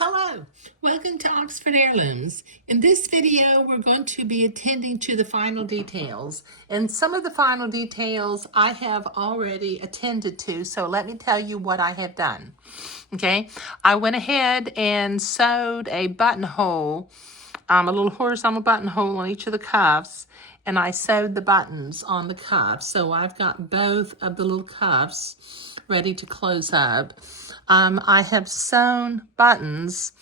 Hello, welcome to Oxford Heirlooms. In this video, we're going to be attending to the final details. And some of the final details I have already attended to, so let me tell you what I have done. Okay, I went ahead and sewed a buttonhole, a little horizontal buttonhole on each of the cuffs, and I sewed the buttons on the cuffs. So I've got both of the little cuffs ready to close up. I have sewn buttons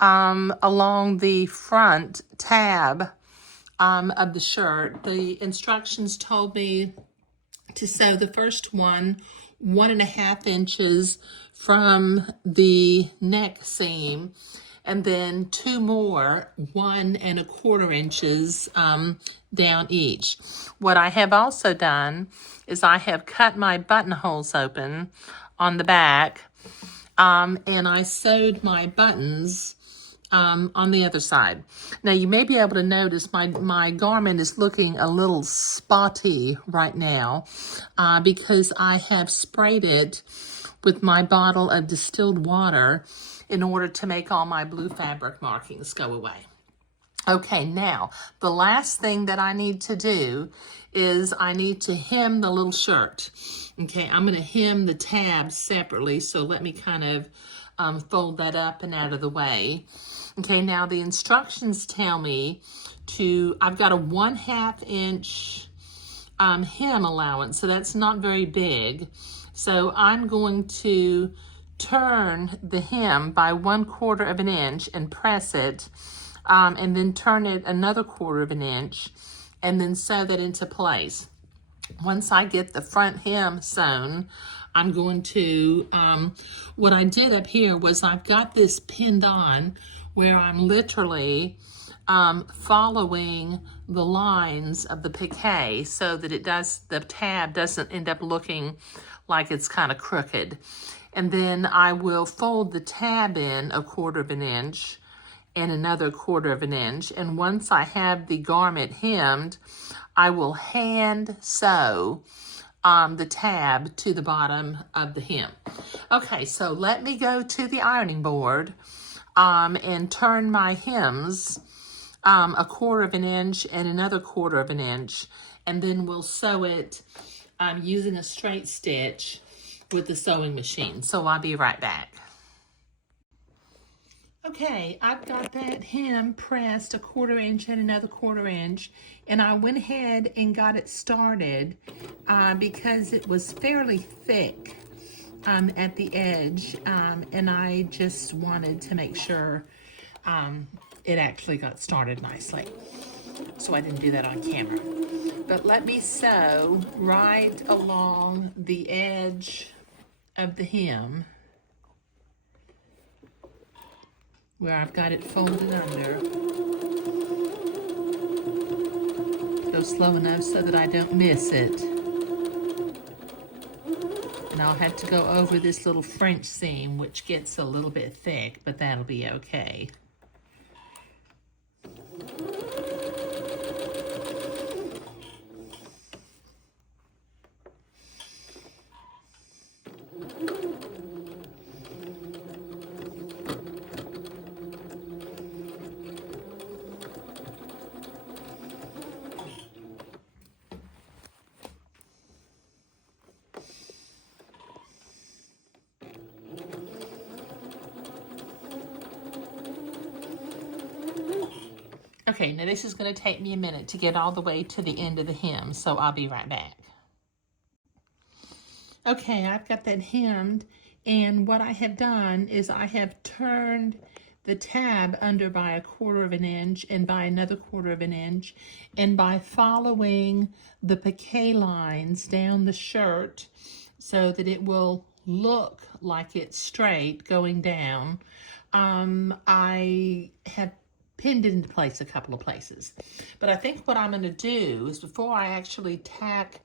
along the front tab of the shirt. The instructions told me to sew the first one 1.5 inches from the neck seam, and then 2 more 1.25 inches down each. What I have also done is I have cut my buttonholes open on the back, and I sewed my buttons on the other side. Now you may be able to notice my garment is looking a little spotty right now because I have sprayed it with my bottle of distilled water in order to make all my blue fabric markings go away. Okay, now the last thing that I need to do is I need to hem the little shirt. Okay, I'm going to hem the tabs separately, so let me kind of fold that up and out of the way. Okay, now the instructions tell me I've got a 1/2 inch hem allowance, so that's not very big. So I'm going to turn the hem by 1/4 inch and press it, and then turn it another 1/4 inch, and then sew that into place. Once I get the front hem sewn, I'm going to, what I did up here was I've got this pinned on where I'm literally following the lines of the piqué so that the tab doesn't end up looking like it's kind of crooked. And then I will fold the tab in 1/4 inch and another 1/4 inch. And once I have the garment hemmed, I will hand sew the tab to the bottom of the hem. Okay, so let me go to the ironing board and turn my hems 1/4 inch and another 1/4 inch, and then we'll sew it using a straight stitch with the sewing machine. So I'll be right back. Okay, I've got that hem pressed 1/4 inch and another 1/4 inch, and I went ahead and got it started because it was fairly thick at the edge, and I just wanted to make sure it actually got started nicely. So I didn't do that on camera. But let me sew right along the edge of the hem where I've got it folded under. Go slow enough so that I don't miss it. And I'll have to go over this little French seam, which gets a little bit thick, but that'll be okay. Okay, now this is going to take me a minute to get all the way to the end of the hem, so I'll be right back. Okay, I've got that hemmed, and what I have done is I have turned the tab under by 1/4 inch and by another 1/4 inch, and by following the piqué lines down the shirt so that it will look like it's straight going down, I have pinned it into place a couple of places. But I think what I'm going to do is, before I actually tack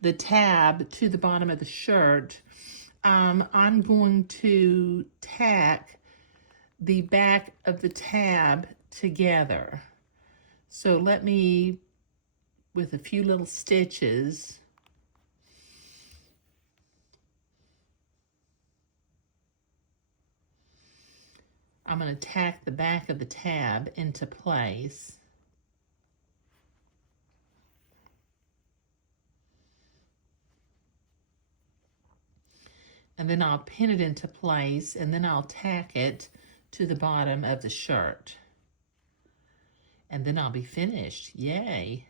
the tab to the bottom of the shirt, I'm going to tack the back of the tab together. So let me, with a few little stitches, I'm going to tack the back of the tab into place. And then I'll pin it into place, and then I'll tack it to the bottom of the shirt. And then I'll be finished. Yay!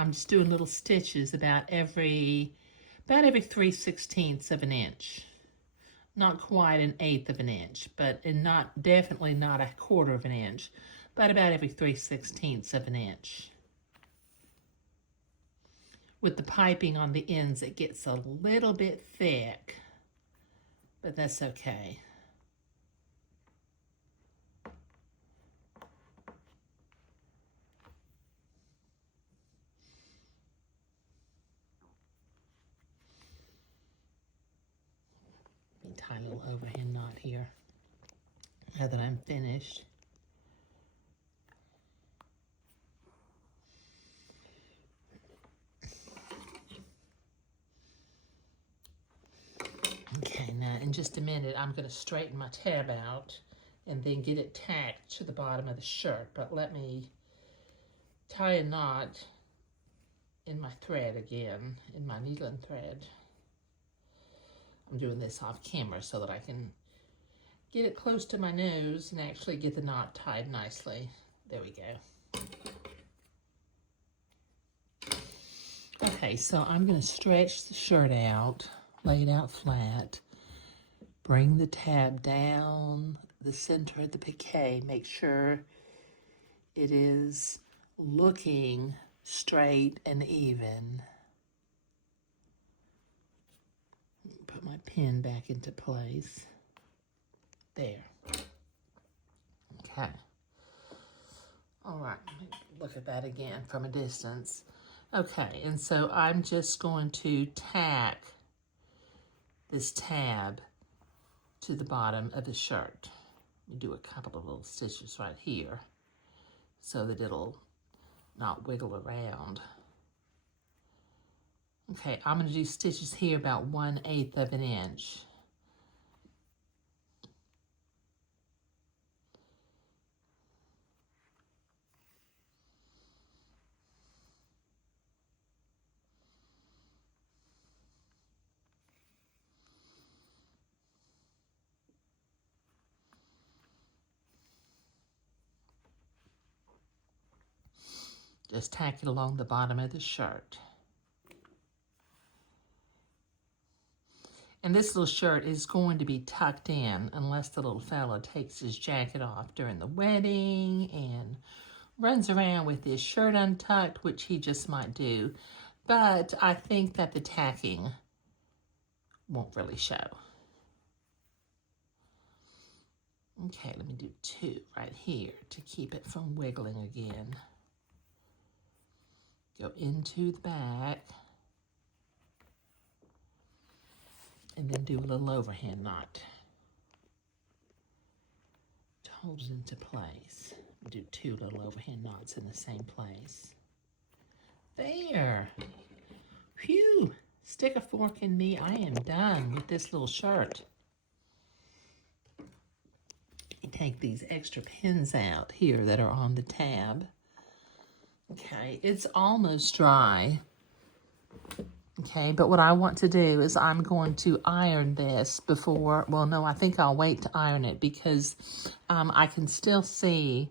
I'm just doing little stitches about every 3/16 of an inch. Not quite an 1/8 of an inch, but definitely not 1/4 of an inch, but about every 3/16 of an inch. With the piping on the ends, it gets a little bit thick, but that's okay. Tie a little overhand knot here now that I'm finished. Okay, now in just a minute I'm going to straighten my tab out and then get it tacked to the bottom of the shirt. But let me tie a knot in my thread again, in my needle and thread. I'm doing this off camera so that I can get it close to my nose and actually get the knot tied nicely. There we go. Okay, so I'm going to stretch the shirt out, lay it out flat, bring the tab down the center of the piqué, make sure it is looking straight and even. Put my pin back into place. There. Okay. All right, look at that again from a distance. Okay, and so I'm just going to tack this tab to the bottom of the shirt. You do a couple of little stitches right here so that it'll not wiggle around. Okay, I'm going to do stitches here about 1/8 of an inch. Just tack it along the bottom of the shirt. And this little shirt is going to be tucked in unless the little fella takes his jacket off during the wedding and runs around with his shirt untucked, which he just might do. But I think that the tacking won't really show. Okay, let me do 2 right here to keep it from wiggling again. Go into the back. And then do a little overhand knot to hold it into place. Do 2 little overhand knots in the same place. There. Phew. Stick a fork in me. I am done with this little shirt. You take these extra pins out here that are on the tab. Okay, it's almost dry. Okay, but what I want to do is I'm going to iron this before, well, no, I think I'll wait to iron it because I can still see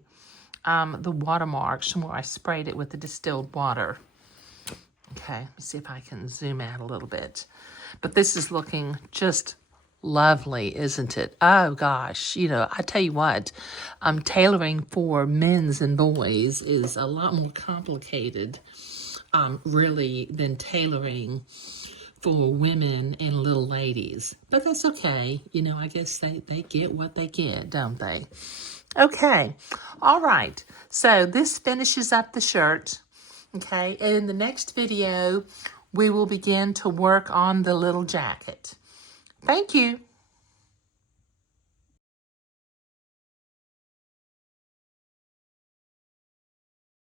the watermarks from where I sprayed it with the distilled water. Okay, let's see if I can zoom out a little bit. But this is looking just lovely, isn't it? Oh, gosh, you know, I tell you what, tailoring for men's and boys is a lot more complicated really than tailoring for women and little ladies. But that's okay. You know, I guess they get what they get, don't they? Okay. All right. So this finishes up the shirt. Okay. And in the next video, we will begin to work on the little jacket. Thank you.